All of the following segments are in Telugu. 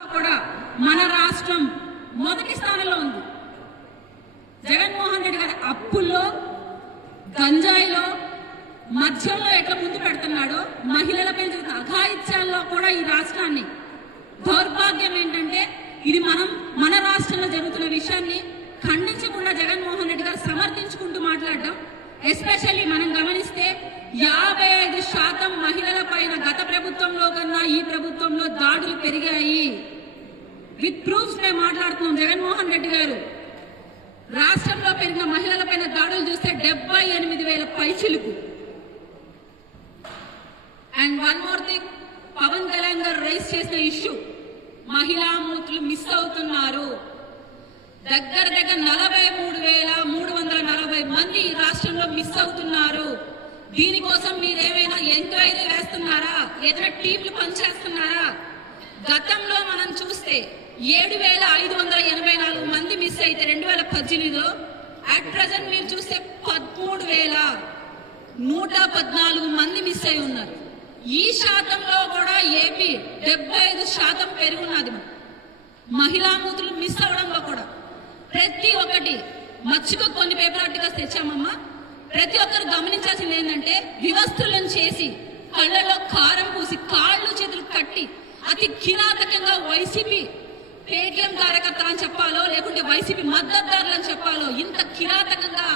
కూడా మన రాష్ట్రం మొదటి స్థానంలో ఉంది. జగన్మోహన్ రెడ్డి గారి అప్పుల్లో, గంజాయిలో, మద్యంలో ఎట్లా ముందు పెడుతున్నాడో మహిళలపై జరిగిన అఘాయిత్యాల్లో కూడా ఈ రాష్ట్రాన్ని, దౌర్భాగ్యం ఏంటంటే ఇది మన రాష్ట్రంలో జరుగుతున్న విషయాన్ని ఖండించకుండా జగన్మోహన్ రెడ్డి గారు సమర్థించుకుంటూ మాట్లాడడం. ఎస్పెషల్లీ మనం గమనిస్తే 55% మహిళల పైన గత ప్రభుత్వంలో కన్నా ఈ ప్రభుత్వంలో దాడులు పెరిగాయి. విత్ ప్రూఫ్స్ మేము మాట్లాడుతున్నాం. జగన్మోహన్ రెడ్డి గారు రాష్ట్రంలో పెరిగిన మహిళల పైన దాడులు చూస్తే 78,000 పైచిలుకు. And one more thing, Pawan Kalyan గారు రైజ్ చేసిన ఇష్యూ, మహిళా మూర్తులు మిస్ అవుతున్నారు. దగ్గర 43,340 మంది రాష్ట్రంలో మిస్ అవుతున్నారు. దీనికోసం మీరేమైనా ఎంక్వైరీ వేస్తున్నారా? ఏదైనా టీంలు పనిచేస్తున్నారా? గతంలో మనం చూస్తే 7,584 మంది మిస్ అయితే 2018లో, అట్ ప్రెజెంట్ మీరు చూస్తే 13,114 మంది మిస్ అయి ఉన్నారు. ఈ శాతంలో కూడా ఏపీ 75% పెరుగున్నది. మహిళా మూతులు మిస్ అవడంలో కూడా ప్రతి ఒక్కటి మచ్చుకు కొన్ని పేపర్ ఆర్టికల్స్ తెచ్చామమ్మా. ప్రతి ఒక్కరు గమనించాల్సింది ఏంటంటే, వివస్తులను చేసి కళ్ళలో కారం పూసి కాళ్ళు చేతులు కట్టి అతి కిరాతకంగా వైసీపీ పేటీఎం కార్యకర్తలు అని చెప్పాలో, లేకుంటే వైసీపీ మద్దతుదారులు అని చెప్పాలో, ఇంత కిరాతకంగా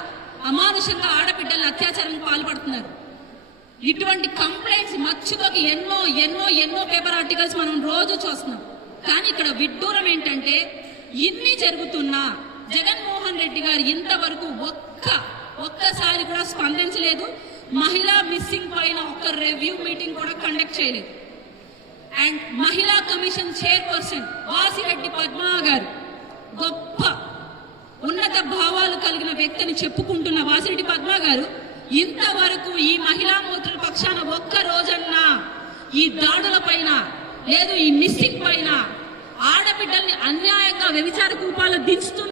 అమానుషంగా ఆడబిడ్డలను అత్యాచారానికి పాల్పడుతున్నారు. ఇటువంటి కంప్లైంట్స్ మచ్చుకోకి ఎన్నో ఎన్నో ఎన్నో పేపర్ ఆర్టికల్స్ మనం రోజు చూస్తున్నాం. కానీ ఇక్కడ విడ్డూరం ఏంటంటే, ఇన్ని జరుగుతున్నా జగన్మోహన్ రెడ్డి గారు ఇంతవరకు ఒక్కసారి కూడా స్పందించలేదు. మహిళా మిస్సింగ్ పైన ఒక్క రివ్యూ మీటింగ్ కూడా కండక్ట్ చేయలేదు. అండ్ మహిళా కమిషన్ చైర్పర్సన్ వాసిరెడ్డి పద్మా గారు, గొప్ప ఉన్నత భావాలు కలిగిన వ్యక్తిని చెప్పుకుంటున్న వాసిరెడ్డి పద్మా గారు ఇంతవరకు ఈ మహిళా మూర్తుల పక్షాన ఒక్క రోజన్నా ఈ దాడుల పైన, లేదు ఈ మిస్సింగ్ పైన, ఆడబిడ్డల్ని అన్యాయంగా వ్యభిచార కూపాలు దించుతున్న